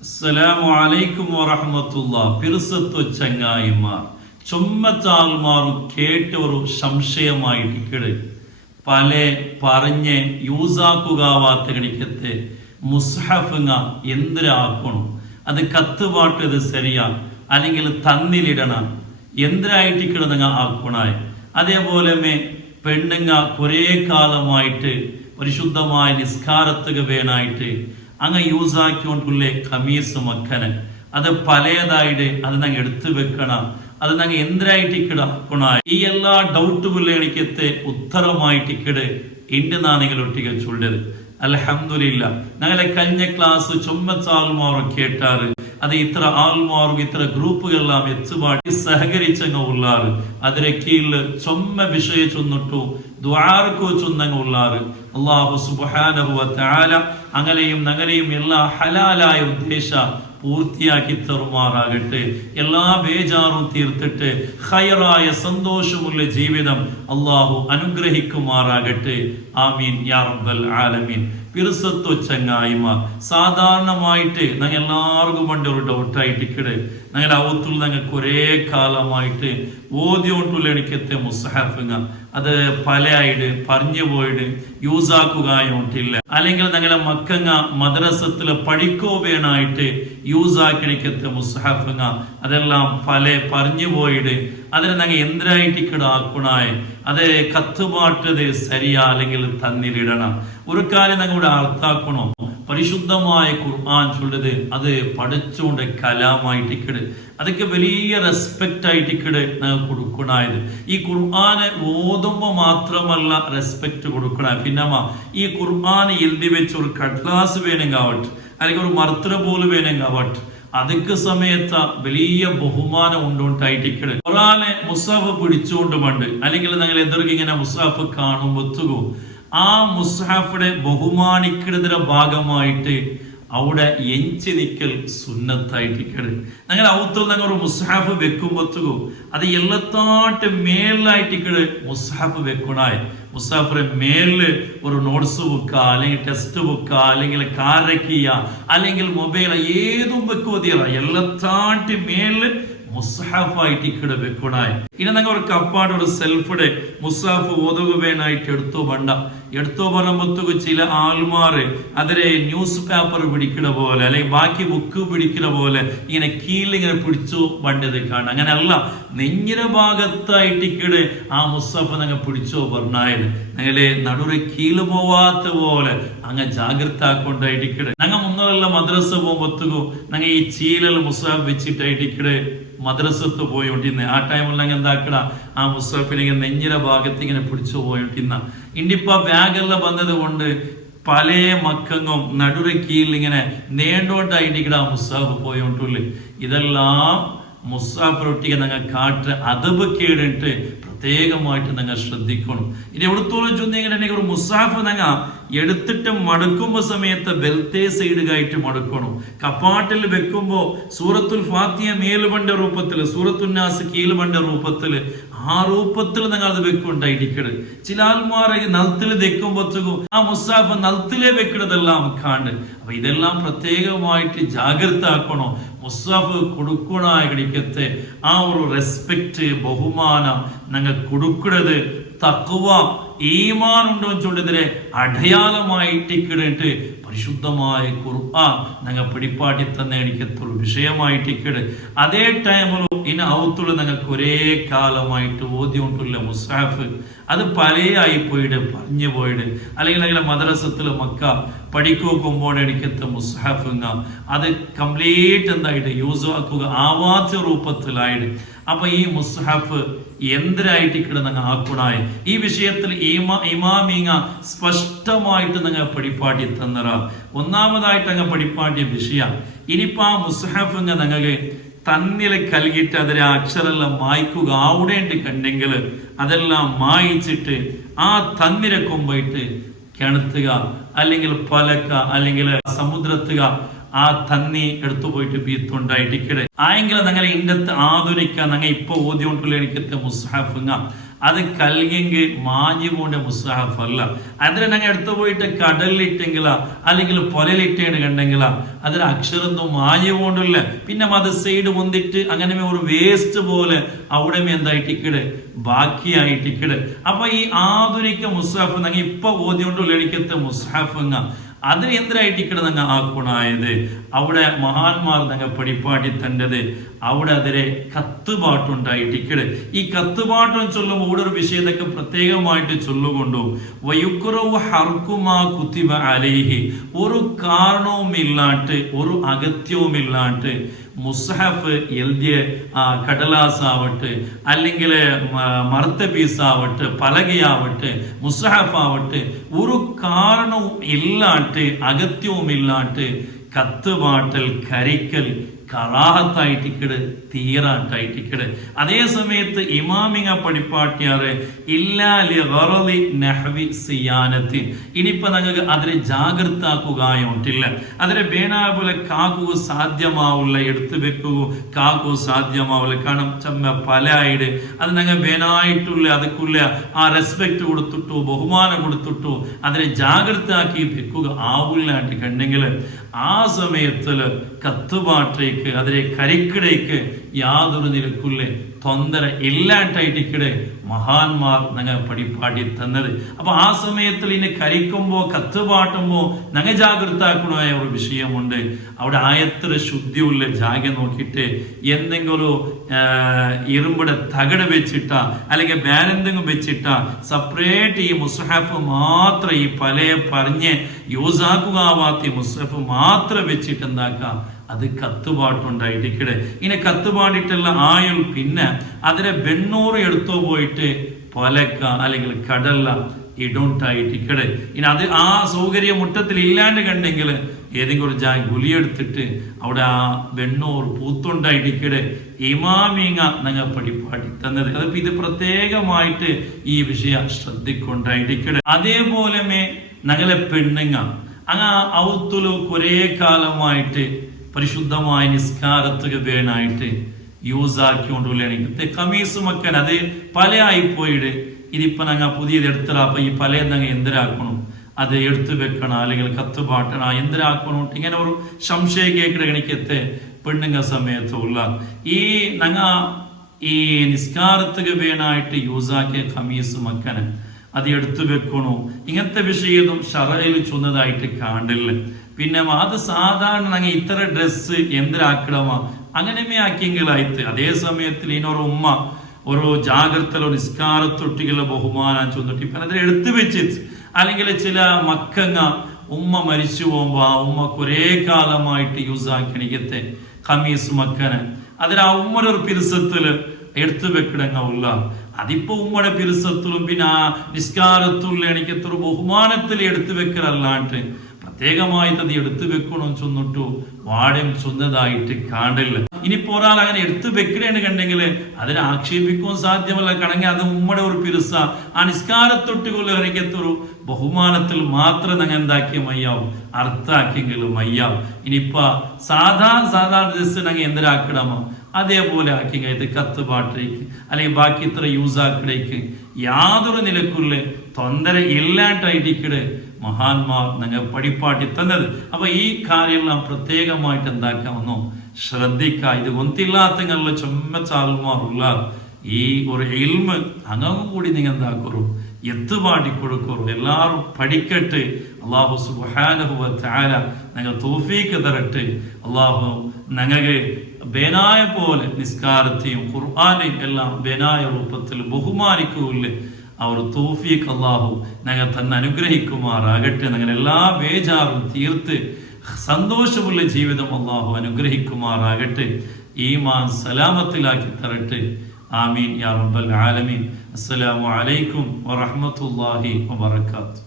അസ്സലാമു അലൈക്കും വറഹമത്തുള്ള പിറുസത്വ ചങ്ങായിമാർ. ചുമ്മത്താൽമാറു കേട്ടൊരു സംശയമായിട്ടിക്കട് പല പറഞ്ഞ് യൂസാക്കുകാവാത്ത കണിക്കത്തെ മുസ്ഹഫുങ്ങ എന്തിനാക്കണം? അത് കത്തുപാട്ടത് ശരിയാ? അല്ലെങ്കിൽ തന്നിലിടണം? എന്തിനായിട്ടിക്കിടന്നങ്ങ ആക്കണായി അതേപോലെ പെണ്ണുങ്ങ കുറേ കാലമായിട്ട് പരിശുദ്ധമായ നിസ്കാരത്തുക വേണായിട്ട് അങ്ങ് യൂസ് ആക്കിക്കൊണ്ടുള്ള കമീസ് മക്കന് അത് പലതായിട്ട് അത് ഞങ്ങൾ എടുത്തു വെക്കണം അത് ഞങ്ങൾ എന്തിനായിട്ട് കിടക്കണ ഈ എല്ലാ ഡൗട്ടുകളിലെ എനിക്കത്തെ ഉത്തരമായിട്ട് കിട് നാണികൾ നാണികളൊട്ടിക ചൊല്ലത് അലഹമില്ല ഞങ്ങളെ കഴിഞ്ഞ ക്ലാസ് ചുമ്മത്താൽമാറും കേട്ടാറ്. അത് ഇത്ര ആൾമാറും ഇത്ര ഗ്രൂപ്പുകളെല്ലാം എത്തുപാടി സഹകരിച്ചങ്ങ് ഉള്ളാറ്. അതിനെ കീഴിൽ ചൊമ്മ വിഷയ ചൊന്നിട്ടു ദ്വാർക്കോ ചൊന്നങ്ങ് ഉള്ളാറ്. അള്ളാഹു സുബാനഹുവ അങ്ങനെയും നഗരെയും എല്ലാ ഹലാലായ ഉദ്ദേശ പൂർത്തിയാക്കി തരുമാറാകട്ടെ. എല്ലാ ബേജാറും തീർത്തിട്ട് ഹയറായ സന്തോഷമുള്ള ജീവിതം അള്ളാഹു അനുഗ്രഹിക്കുമാറാകട്ടെ. ആമീൻ യാ റബ്ബൽ ആലമീൻ. പിറുസത്വ ചങ്ങായിമ സാധാരണമായിട്ട് ഞങ്ങൾ എല്ലാവർക്കും പണ്ട് ഒരു ഡൗട്ടായിട്ട് ഇക്കട് ഞങ്ങളുടെ അവത്തുള്ള ഞങ്ങൾ കുറേ കാലമായിട്ട് ഓദ്യോട്ടുള്ള എനിക്കത്തെ മുസ്ഹഫുങ്ങ. അത് പലയായിട്ട് പറഞ്ഞു പോയിട്ട് യൂസ് ആക്കുകയോട്ടില്ല അല്ലെങ്കിൽ ഞങ്ങളെ മക്കങ്ങ മദ്രസത്തിൽ പഠിക്കോ വേണായിട്ട് യൂസ് ആക്കിണിക്കത്തെ മുസ്ഹഫുങ്ങ അതെല്ലാം പല പറഞ്ഞു പോയിട്ട് അതിനെ ഞങ്ങൾ എന്തിനായിട്ട് ഇക്കടാക്കണായ അത് കത്തുപാട്ടത് ശരിയാ അല്ലെങ്കിൽ തന്നിലിടണം. ഒരു കാര്യം ഞങ്ങളുടെ അർത്ഥാക്കണോ പരിശുദ്ധമായ ഖുർആൻ ചൊല്ലത് അത് പഠിച്ചുകൊണ്ട് കലാമായിട്ട് ഇക്കട് അതൊക്കെ വലിയ റെസ്പെക്റ്റ് ആയിട്ട് ഇക്കട് ഞങ്ങൾ കൊടുക്കണായത്. ഈ ഖുർആന് ഓതുമ്പോൾ മാത്രമല്ല റെസ്പെക്റ്റ് കൊടുക്കണ. പിന്നമ്മ ഈ ഖുർആൻ എഴുതി വെച്ച് ഒരു കട്ലാസ് വേണം അല്ലെങ്കിൽ ഒരു മർത്തൃ പോലെ വേണം ആവട്ടെ അതൊക്കെ സമയത്ത് വലിയ ബഹുമാനം ഉണ്ടോണ്ടായിട്ടിക്കണ് ഖുറാനെ മുസാഫ് പിടിച്ചുകൊണ്ട് പണ്ട്. അല്ലെങ്കിൽ നിങ്ങൾ എതിർക്കിങ്ങനെ മുസാഫ് കാണുമ്പോത്തുകോ ആ മുസാഫിടെ ബഹുമാനിക്കുന്നതിന്റെ ഭാഗമായിട്ട് അവിടെ എഞ്ചി നിക്കൽ സുന്നത്തായിട്ടിരിക്കുന്നത് ഞങ്ങൾ ഔത്തിൽ ഞങ്ങൾ ഒരു മുസ്ഹാഫ് വെക്കുമ്പോത്തുകോ അത് എല്ലാത്താട്ട് മേലായിട്ടിക്കട് മുസ്ഹാഫ് വെക്കണായി. മുസാഫിറെ മേലിൽ ഒരു നോട്ട്സ് ബുക്ക അല്ലെങ്കിൽ ടെക്സ്റ്റ് ബുക്ക അല്ലെങ്കിൽ കാരക്കിയ അല്ലെങ്കിൽ മൊബൈല ഏതും വെക്കുമതിയല്ല എല്ലാത്താട്ട് മേലിൽ മുസ്ഹാഫായിട്ട് ഇക്കടെ വെക്കണായി. ഇനി നിങ്ങൾ ഒരു കപ്പാട് ഒരു സെൽഫിടെ മുസാഫ് ഓതുകവേനായിട്ട് എടുത്തു പണ്ട. എടുത്തു പറമ്പത്തുക ചില ആൾമാർ അതിലെ ന്യൂസ് പേപ്പർ പിടിക്കുന്ന പോലെ അല്ലെങ്കിൽ ബാക്കി ബുക്ക് പിടിക്കുന്ന പോലെ ഇങ്ങനെ കീലിങ്ങനെ പിടിച്ചു പണ്ടത് കാണാം. അങ്ങനെയല്ല നെഞ്ഞിന ഭാഗത്തായിട്ട് ഇക്കടെ ആ മുസാഫ് നിങ്ങൾ പിടിച്ചോ പറഞ്ഞായത്. നിങ്ങളെ നടുറെ കീൽ പോവാത്ത പോലെ അങ്ങ് ജാഗ്രത ആക്കൊണ്ടായിട്ട് ഇക്കടെ. ഞങ്ങൾ മുന്നല്ല മദ്രസ പോകുമ്പോഴത്തേക്കും ഞങ്ങൾ ഈ ചീലൽ മുസാഫ് വെച്ചിട്ടായിട്ട് ഇക്കടെ മദ്രസത്ത് പോയോണ്ടിന്ന് ആ ടൈമിൽ ഞങ്ങൾ എന്താക്കട? ആ മുസാഫിനെ നെഞ്ഞിര ഭാഗത്ത് ഇങ്ങനെ പിടിച്ചു പോയോണ്ടിന്ന ഇണ്ടിപ്പ ബാഗെല്ലാം വന്നത് കൊണ്ട് പല മക്കങ്ങും നടുരക്കിയിൽ ഇങ്ങനെ നേണ്ടോണ്ടായിട്ടിക്കട ആ മുസാഫ് പോയോണ്ടുള്ളു ഇതെല്ലാം റൊട്ടിക്ക് ഞങ്ങൾ കാട്ട്. അതബ് കേടിട്ട് പ്രത്യേകമായിട്ട് നിങ്ങൾ ശ്രദ്ധിക്കണം. ഇനി എവിടത്തോളം ചൊന്നിങ്ങനെ ഒരു മുസാഫ് നിങ്ങൾ എടുത്തിട്ട് മടക്കുമ്പോ സമയത്ത് ബെൽത്തേ സൈഡുകായിട്ട് മടക്കണം. കപ്പാട്ടിൽ വെക്കുമ്പോ സൂറത്തുൽ ഫാത്തിയ മേലുപണ്ട രൂപത്തിൽ സൂറത്തുന്നാസ് കീലുപണ്ട രൂപത്തിൽ ആ രൂപത്തിൽ നിങ്ങൾ അത് വെക്കുണ്ടായിരിക്കണം ചില ആൽമാരെ നൽത്തിൽ വെക്കുമ്പോഴത്തേക്കും ആ മുസാഫ് നൽത്തിലേ വെക്കണതെല്ലാം കാണുന്നത്. അപ്പൊ ഇതെല്ലാം പ്രത്യേകമായിട്ട് ജാഗ്രത ആക്കണോ മുസാഫ് കൊടുക്കണായ കടിക്കത്തെ ആ ഒരു റെസ്പെക്റ്റ് ബഹുമാനം ഞങ്ങൾ കൊടുക്കുന്നത് തക്കുവ ഈമാനുണ്ടോ ചൊല്ലതിനെ അടയാളമായി അടയാളമായിട്ടിക്കിടട്ട് പരിശുദ്ധമായ ഖുർആൻ ഞങ്ങൾ പിടിപ്പാട്ടി തന്നെ എനിക്കത്തൊരു വിഷയമായിട്ടിക്കട് അതേ ടൈമിലും ഇനി ഔത്തുള്ള ഞങ്ങൾക്ക് ഒരേ കാലമായിട്ട് ഓദ്യമുണ്ടുള്ള മുസാഫ്. അത് പലയായി പോയിട്ട് പറഞ്ഞു പോയിട് അല്ലെങ്കിൽ അങ്ങനെ മദ്രസത്തിൽ മക്ക പഠിക്കുമ്പോൾ എനിക്കെത്ത മുസാഫുങ്ങ അത് കംപ്ലീറ്റ് എന്തായിട്ട് യൂസ് ആക്കുക ആവാത്ത രൂപത്തിലായിട്ട്. അപ്പൊ ഈ മുസ്ഹഫ് എന്തിനായിട്ട് കിടന്നങ്ങ് ആക്കുണായി ഈ വിഷയത്തിൽ ഈമാ ഇമാമിങ്ങ സ്പഷ്ടമായിട്ട് നിങ്ങൾ പഠിപ്പാട്ടി തന്നറ ഒന്നാമതായിട്ട് അങ്ങ് പഠിപ്പാട്ടിയ വിഷയം ഇനിയിപ്പോ ആ മുസ്ഹഫ് നിങ്ങൾക്ക് തന്നില കൽകിട്ട് അതിലെ അക്ഷരെല്ലാം മായ്ക്കുക അവിടെയുണ്ട് കണ്ടെങ്കിൽ അതെല്ലാം മായിച്ചിട്ട് ആ തന്നിര കൊമ്പായിട്ട് കിണത്തുക അല്ലെങ്കിൽ പലക്ക അല്ലെങ്കിൽ സമുദ്രത്തുക ആ തന്നി എടുത്തു പോയിട്ട് ബീത്തുണ്ടായിട്ട് ആയെങ്കിലും നിങ്ങളെ ഇന്നത്തെ ആധുനിക ഞങ്ങൾ ഇപ്പൊ ഓദ്യോണ്ടുള്ള എനിക്കത്തെ മുസ്ഹാഫുങ്ങ. അത് കൽകെങ്കിൽ മാഞ്ഞു മുസ്ഹഫ് അല്ല അതിനെ ഞങ്ങൾ എടുത്തു പോയിട്ട് കടലിലിട്ടെങ്കിലാ അല്ലെങ്കിൽ പൊലയിലിട്ടേണ്ട കണ്ടെങ്കിലാ. അതിന് അക്ഷരൊന്നും മാഞ്ഞു പിന്നെ അത് സൈഡ് വന്നിട്ട് അങ്ങനെ ഒരു വേസ്റ്റ് പോലെ അവിടെ എന്തായിട്ടിക്കട്? ബാക്കിയായിട്ടിക്കട്. അപ്പൊ ഈ ആധുനിക മുസ്ഹഫ് ഞങ്ങൾ ഇപ്പൊ കൊണ്ടുള്ള എനിക്കത്തെ മുസ്ഹഫ് അതിന് എന്തിനായിട്ടിക്കട് നിങ്ങൾ ആക്കണായത്? അവിടെ മഹാന്മാർ നിങ്ങൾ പടിപ്പാടി തണ്ടത് അവിടെ അതിലെ കത്തുപാട്ടുണ്ടായിട്ടിക്കട് ഈ കത്തുപാട്ടും ചൊല്ലുമ്പോൾ ഇവിടെ ഒരു വിഷയത്തൊക്കെ പ്രത്യേകമായിട്ട് ചൊല്ലുകൊണ്ടും. വയുക്കുറവ് ഹർക്കുമാ കുത്തിവ അലേഹി. ഒരു കാരണവുമില്ലാട്ട് ഒരു അഗത്യവുമില്ലാട്ട് മുസ്ഹഫ് എഴുതിയ കടലാസ് ആവട്ടെ അല്ലെങ്കിൽ മറുത്ത പീസാവട്ടെ പലകയാവട്ടെ മുസ്ഹഫ് ആവട്ടെ ഒരു കാരണവും ഇല്ലാട്ട് അഗത്യവും ഇല്ലാട്ട് കത്തുപാട്ടൽ കരിക്കൽ കറാഹത്തായിട്ടിക്കട് തീറാറ്റായിട്ടിക്കട് അതേ സമയത്ത് ഇമാമിങ്ങ പഠിപ്പാട്ടിയാറ് ഇല്ലാലി വറലി നെഹവി സിയാനത്തിൻ ഇനിയിപ്പോൾ നിങ്ങൾക്ക് അതിനെ ജാഗ്രതാക്കുകയോട്ടില്ല അതിനെ വേണാപോലെ കാക്കുക സാധ്യമാവില്ല എടുത്തു വെക്കുക കാക്കുക സാധ്യമാവില്ല. കാരണം ചമ്മ പലായിട്. അത് നിങ്ങൾ വേണായിട്ടുള്ള അതുക്കുള്ള ആ റെസ്പെക്റ്റ് കൊടുത്തിട്ടു ബഹുമാനം കൊടുത്തിട്ടു അതിനെ ജാഗ്രതാക്കി വെക്കുക ആവില്ലാണ്ട് കണ്ടെങ്കിൽ ആ സമയത്തിൽ കത്തുപാട്ടേക്ക് ഇടയ്ക്ക് അതിലെ കരിക്കിടയ്ക്ക് യാതൊരു നിരക്കുള്ളേ തൊന്തര ഇല്ലാണ്ടായിട്ടിക്കിടെ മഹാന്മാർ ഞങ്ങൾ പടിപ്പാടി തന്നത്. അപ്പൊ ആ സമയത്തിൽ ഇനി കരിക്കുമ്പോ കത്തുപാട്ടുമ്പോ ഞങ്ങൾ ജാഗ്രതാക്കണമായ ഒരു വിഷയമുണ്ട്. അവിടെ ആയത്ര ശുദ്ധിയുള്ള ജാഗ നോക്കിയിട്ട് എന്തെങ്കിലും ഇരുമ്പടെ തകട് വെച്ചിട്ട അല്ലെങ്കിൽ വേറെന്തെങ്കിലും വെച്ചിട്ട സെപ്പറേറ്റ് ഈ മുസ്ഹഫ് മാത്രം ഈ പല പറഞ്ഞ് യൂസാക്കുക മുസ്ഹഫ് മാത്രം വെച്ചിട്ട് എന്താക്കാം? അത് കത്തുപാട്ടുണ്ടായിട്ടിക്കടെ ഇനി കത്തുപാടിട്ടുള്ള ആയുൾ പിന്നെ അതിനെ വെണ്ണൂറ് എടുത്തോ പോയിട്ട് പൊലക്ക അല്ലെങ്കിൽ കടല ഇടുണ്ടായിട്ടിക്കടെ ഇനി അത് ആ സൗകര്യം മുട്ടത്തിൽ ഇല്ലാണ്ട് കണ്ടെങ്കിൽ ഏതെങ്കിലും ഒരു ജാ ഗുലിയെടുത്തിട്ട് അവിടെ ആ വെണ്ണൂർ പൂത്തുണ്ടായിട്ടിക്കടെ ഇമാമിങ്ങ നിങ്ങൾ പഠിപ്പാടി തന്നത്. അതിപ്പോ ഇത് പ്രത്യേകമായിട്ട് ഈ വിഷയം ശ്രദ്ധിക്കൊണ്ടായിട്ടിക്കടെ അതേപോലെ ഞങ്ങളെ പെണ്ണുങ്ങ അങ്ങ് ഔത്തുലു കുറേ കാലമായിട്ട് പരിശുദ്ധമായ നിസ്കാരത്തിന് വേണായിട്ട് യൂസ് ആക്കിക്കൊണ്ടുള്ള എനിക്ക് കമീസ് അത് പല ആയിപ്പോയിട്ട് ഇതിപ്പോ ഞങ്ങൾ പുതിയത് എടുത്തറ അപ്പൊ ഈ പല ഞങ്ങൾ എന്തിനാക്കണം? അത് എടുത്തു വെക്കണം. അല്ലെങ്കിൽ കത്ത് പാട്ടണം എന്തിനാക്കണം? ഇങ്ങനെ ഒരു സംശയ കേക്കിട എനിക്കത്തെ പെണ്ണുങ്ങ സമയത്തുള്ള. ഈ ഞങ്ങ ഈ നിസ്കാരത്തുക വേണായിട്ട് യൂസാക്കിയ കമീസ് മക്കന് അത് എടുത്തു വെക്കണോ. ഇങ്ങനത്തെ വിഷയതും ഷറയിൽ ചൊന്നതായിട്ട് കാണില്ല. പിന്നെ അത് സാധാരണ അങ്ങ് ഇത്ര ഡ്രസ്സ് എന്തിനാക്കണമാ? അങ്ങനെ ആക്കിയെങ്കിലായിട്ട്. അതേ സമയത്തിൽ ഇനൊരു ഉമ്മ ഒരു ജാഗ്രതയിലോ നിസ്കാരത്തൊട്ടികളോ ബഹുമാനം ചൊന്നിട്ട് ഇപ്പം അതിനെ എടുത്തു വെച്ചിട്ട് അല്ലെങ്കിൽ ചില മക്കങ്ങ ഉമ്മ മരിച്ചു പോകുമ്പോ ആ ഉമ്മ കുറേ കാലമായിട്ട് യൂസ് ആക്കണിക്കത്തെ ഖമീസ് മക്കനെ. അതിൽ ആ ഒരു പിരിസത്തിൽ എടുത്തു വെക്കിടങ്ങുള്ള അതിപ്പോ ഉമ്മയുടെ പിരിസത്തിലും പിന്നെ ആ എനിക്ക് എത്ര ബഹുമാനത്തിൽ എടുത്തു വെക്കലല്ലാണ്ട് പ്രത്യേകമായി അത് എടുത്തു വെക്കണം ചൊന്നിട്ടു വാഴം ചൊന്നതായിട്ട് കാണില്ല. ഇനി ഒരാൾ അങ്ങനെ എടുത്തു വെക്കണേന്ന് കണ്ടെങ്കിൽ അതിനെ ആക്ഷേപിക്കാൻ സാധ്യമല്ല. കണങ്ങി അത് ഉമ്മടെ ഒരു പിരുസ ആ നിസ്കാരത്തൊട്ടുകൊള്ള എത്ര ബഹുമാനത്തിൽ മാത്രം ഞങ്ങൾ എന്താക്കിയ മയ്യാവും. അർത്ഥാക്കിയെങ്കിലും മയ്യാവും. ഇനിയിപ്പ സാധാ സാധാരണ ദിവസം ഞങ്ങൾ എന്തിനാക്കിടാമോ? അതേപോലെ ആക്കി ഇത് കത്ത് പാട്ടിലേക്ക് അല്ലെങ്കിൽ ബാക്കി ഇത്ര യൂസ് ആക്കിടേക്ക് യാതൊരു നിലക്കുള്ള തൊന്തര ഇല്ലാണ്ടായിട്ടിക്കട് മഹാന്മാർ നിങ്ങൾ പടിപ്പാട്ടി തന്നത്. അപ്പോൾ ഈ കാര്യമെല്ലാം പ്രത്യേകമായിട്ട് എന്താക്കാമെന്നോ ശ്രദ്ധിക്ക ഇത് ഒന്നില്ലാത്തങ്ങളുടെ ചുമ്മച്ചാൽമാറുള്ള ഈ ഒരു എൽമ് അങ്ങും കൂടി നിങ്ങൾ എന്താക്കുറു? എത്തുപാടി കൊടുക്കുറു? എല്ലാവരും പഠിക്കട്ട്. അള്ളാഹു സുബാനഹുവ ചാല ഞങ്ങൾ തോഫീക്ക് തരട്ട്. അള്ളാഹു ഞങ്ങൾക്ക് ബേനായ പോലെ നിസ്കാരത്തെയും ഖുർആാനെയും എല്ലാം ബേനായ രൂപത്തിൽ ബഹുമാനിക്കൂല്ലേ അവർ തോഫീക്ക് അള്ളാഹു ഞങ്ങൾ തന്നെ അനുഗ്രഹിക്കുമാറാകട്ടെ ഞങ്ങൾ എല്ലാ ബേജാറും തീർത്ത് സന്തോഷമുള്ള ജീവിതം അള്ളാഹു അനുഗ്രഹിക്കുമാറാകട്ടെ. ഈമാൻ സലാമത്തിലാക്കി തരട്ടെ. ആമീൻ യാ റബ്ബൽ ആലമീൻ. അസ്സലാമു അലൈക്കും വറഹ്മത്തുള്ളാഹി വബറകാതുഹു